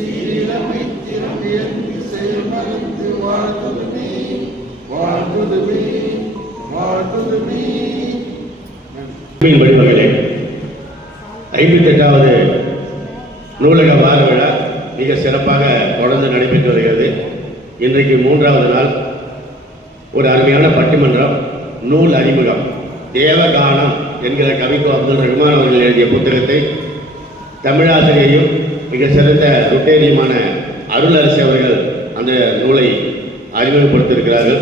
சீரிலமை வடிவங்களே. ஐம்பத்தி எட்டாவது நூலக வார விழா மிக சிறப்பாக தொடர்ந்து நடைபெற்று வருகிறது. இன்றைக்கு மூன்றாவது நாள். ஒரு அருமையான பட்டிமன்றம் நூல் அறிமுகம். தேவகானம் என்கிற கவிக்கு அப்துல் ரஹ்மான் அவர்கள் எழுதிய புத்தகத்தை தமிழாசிரியையும் மிக சிறந்த அருள் அரசு அவர்கள் அந்த நூலை அறிமுகப்படுத்தியிருக்கிறார்கள்.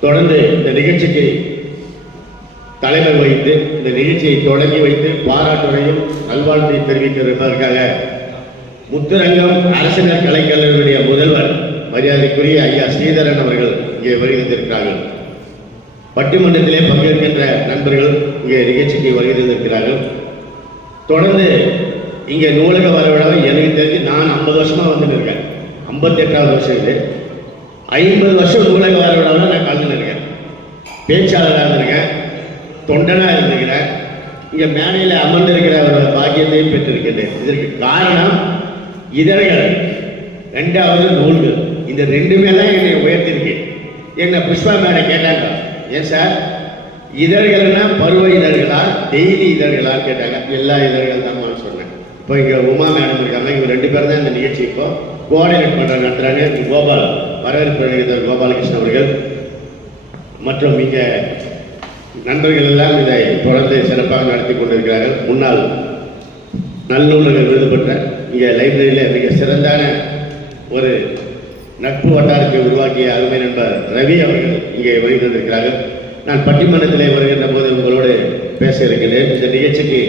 தொடர்ந்து இந்த நிகழ்ச்சிக்கு தலைவர் வைத்து இந்த நிகழ்ச்சியை தொடங்கி வைத்து பாராட்டுரையும் நல்வாழ்த்தை தெரிவிக்கிறதற்காக முத்துரங்கம் அரசினர் கலைக்கல்லூரியுடைய முதல்வர் மரியாதைக்குரிய ஐயா ஸ்ரீதரன் அவர்கள் இங்கே வருகின்றிருக்கிறார்கள் பட்டிமன்றத்திலே பங்கேற்கின்ற நண்பர்கள் இங்கே நிகழ்ச்சிக்கு வருகின்றிருக்கிறார்கள் தொடர்ந்து இங்கே நூலக வரவிழாவை எனக்கு தெரிஞ்சு நான் ஐம்பது வருஷமாக வந்துட்டு இருக்கேன் ஐம்பத்தி எட்டாவது வருஷம் இது. ஐம்பது வருஷம் நூலக வரவிழாவில் நான் கலந்துன்னு இருக்கேன் பேச்சாளராக இருந்திருக்கேன். தொண்டனாக இருந்திருக்கிறேன். இங்கே மேடையில் அமர்ந்திருக்கிற ஒரு பாக்கியத்தையும் பெற்றிருக்கிறேன் இதற்கு காரணம் இதழ்கள். ரெண்டாவது நூல்கள். இந்த ரெண்டுமே தான் என்னை உயர்த்திருக்கு. என்னை புஷ்பா மேடம் கேட்டாங்க. ஏன் சார்? இதழ்கள்னா பருவ இதழ்களா டெய்லி இதழ்களா கேட்டாங்க. எல்லா இதழ்கள் தான் சொன்னேன். இப்போ இங்கே உமா மேடம் இருக்காங்க. இவங்க ரெண்டு பேரும் தான் இந்த நிகழ்ச்சி இப்போ கோஆர்டினேட் பண்ணுற நடத்துறாங்க. கோபால் வரவேற்பு நடிகர் கோபாலகிருஷ்ணன் அவர்கள். மற்றும் மிக நண்பர்கள் எல்லாம் இதை தொடர்ந்து சிறப்பாக நடத்தி கொண்டிருக்கிறார்கள். முன்னாள் நல்லூலகர் விருது பெற்ற இங்கே லைப்ரரியில் மிக சிறந்தான ஒரு நட்பு வட்டாரத்தை உருவாக்கிய அருமை நண்பர் ரவி அவர்கள் இங்கே வருகின்றிருக்கிறார்கள் நான் பட்டிமன்றத்திலே வருகின்ற போது உங்களோடு பேச இருக்கின்றேன். இந்த நிகழ்ச்சிக்கு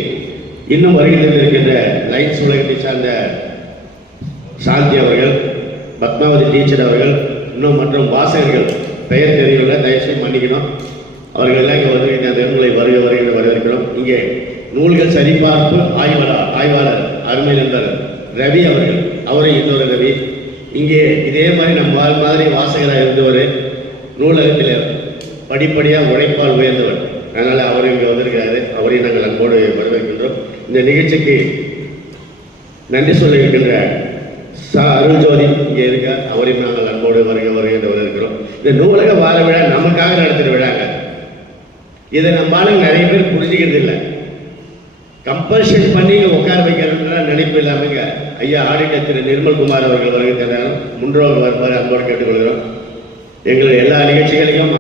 இன்னும் வருகின்றிருக்கின்ற லைன்ஸ் சார்ந்த சாந்தி அவர்கள் பத்மாவதி டீச்சர் அவர்கள் இன்னும் மற்றும் வாசகர்கள் பெயர் தெரியவில்லை தயவுசெய்து மன்னிக்கணும். அவர்கள் எல்லாம் இங்கே வந்து இந்த உங்களை வருக வருகிற வரவேற்கிறோம். இங்கே நூல்கள் சரிபார்ப்பு ஆய்வாளர் ஆய்வாளர் அருமை நண்பர் ரவி அவர்கள் அவரை இன்னொரு ரவி. இங்கே இதே மாதிரி நம்ம மாதிரி வாசகராக இருந்தவர் நூலகத்தில் படிப்படியாக உழைப்பால் உயர்ந்தவர். அதனால் அவரும் இங்கே வந்திருக்கிறாரு. அவரையும் நாங்கள் அன்போடு வரவேற்கின்றோம். இந்த நிகழ்ச்சிக்கு நன்றி சொல்ல இருக்கின்ற சா அருள்ஜோதி இங்கே இருக்க அவரையும் நாங்கள் அன்போடு வருக வருகின்ற இருக்கிறோம் இந்த நூலக வார விழா நமக்காக நடத்துகிற விழாங்க. இதை நம்மளால நிறைய பேர் புரிஞ்சுக்கிறது இல்லை. கம்பல்ஷன் பண்ணி உட்கார வைக்கிறதுன்ற நினைப்பு இல்லாமங்க. ஐயா ஆடிட்டர் திரு நிர்மல்குமார் அவர்கள் வருகின்றனர் முன்றோர் வருமாறு அன்போடு கேட்டுக்கொள்கிறோம். எங்களுடைய எல்லா நிகழ்ச்சிகளையும்